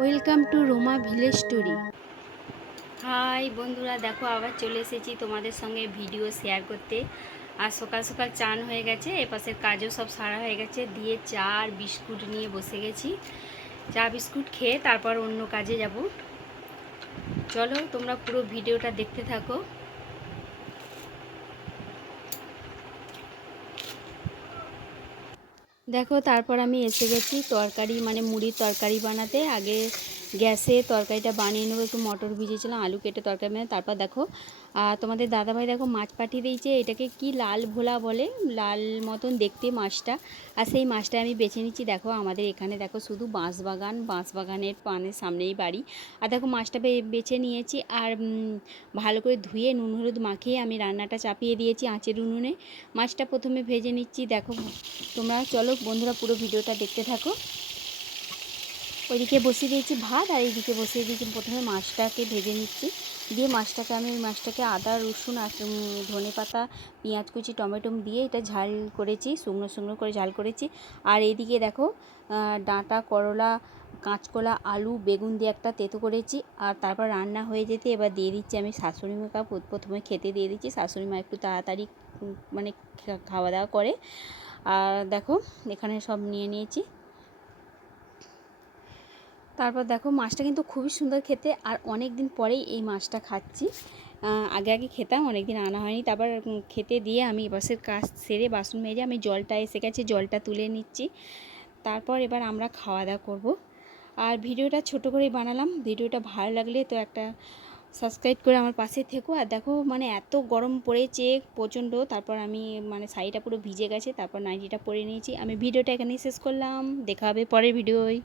Welcome to Roma village story. Hi বন্ধুরা, দেখো আবার চলে এসেছি তোমাদের সঙ্গে ভিডিও শেয়ার করতে। আর সকাল সকাল চান হয়ে গেছে, এপাশের কাজও সব সারা হয়ে গেছে। দিয়ে চা আর বিস্কুট নিয়ে বসে গেছি। চা, বিস্কুট খেয়ে তারপর অন্য কাজে যাব। চলো তোমরা পুরো ভিডিওটা দেখতে থাকো। দেখো তারপর আমি এসে গেছি তরকারি মানে মুড়ির তরকারি বানাতে। আগে গ্যাসে তরকারিটা বানিয়ে নেব, একটু মটর ভিজেছিলাম আলু কেটে তরকারি বানিয়ে তারপর দেখো আর তোমাদের দাদাভাই দেখো মাছ পাঠিয়ে দিয়েছে, এটাকে কি লাল ভোলা বলে? লাল মতন দেখতে মাছটা। আর সেই মাছটা আমি বেছে নিচ্ছি। দেখো আমাদের এখানে দেখো শুধু বাঁশ বাগান, বাঁশ বাগানের পানের সামনেই বাড়ি। আর দেখো মাছটা বেছে নিয়েছি আর ভালো করে ধুয়ে নুন হলুদ মাখিয়ে আমি রান্নাটা চাপিয়ে দিয়েছি আঁচের উনুনে। মাছটা প্রথমে ভেজে নিচ্ছি। দেখো তোমরা, চলো বন্ধুরা পুরো ভিডিওটা দেখতে থাকো। ওইদিকে বসিয়ে দিয়েছি ভাত আর এইদিকে বসিয়ে দিয়েছি প্রথমে মাছটাকে ভেজে নিচ্ছি। দিয়ে মাছটাকে আমি ওই মাছটাকে আদা, রসুন আর ধনে পাতা, পেঁয়াজ কুচি, টমেটো দিয়ে এটা ঝাল করেছি, শুকনো শুকনো করে ঝাল করেছি। আর এইদিকে দেখো ডাঁটা, করলা, কাঁচকলা, আলু, বেগুন দিয়ে একটা তেতো করেছি। আর তারপর রান্না হয়ে যেতে এবার দিয়ে দিচ্ছি আমি শাশুড়ি মাকে প্রথ- প্রথমে খেতে দিয়ে দিচ্ছি, শাশুড়ি মা একটু তাড়াতাড়ি মানে খাওয়া দাওয়া করে। আর দেখো, এখানে সব নিয়ে নিয়েছি। তারপর দেখো মাছটা কিন্তু খুবই সুন্দর খেতে, আর অনেক দিন পরেই এই মাছটা খাচ্ছি। আগে আগে খেতাম অনেক দিন আনা হয়নি। তারপর খেতে দিয়ে আমি এপাশের কাজ সেরে বাসন মেজে আমি জলটা এসে গেছে, জলটা তুলে নিচ্ছি। তারপর এবার আমরা খাওয়া দাওয়া করব। আর ভিডিওটা ছোট করেই বানালাম, ভিডিওটা ভালো লাগলে তো একটা সাবস্ক্রাইব করে আমার পাশে থেকো। আর দেখো মানে এত গরম পড়েছে প্রচণ্ড, তারপর আমি মানে শাড়িটা পুরো ভিজে গেছে, তারপর নাইটিটা পরে নিয়েছি। আমি ভিডিওটা এখানেই শেষ করলাম, দেখা হবে পরের ভিডিওয়।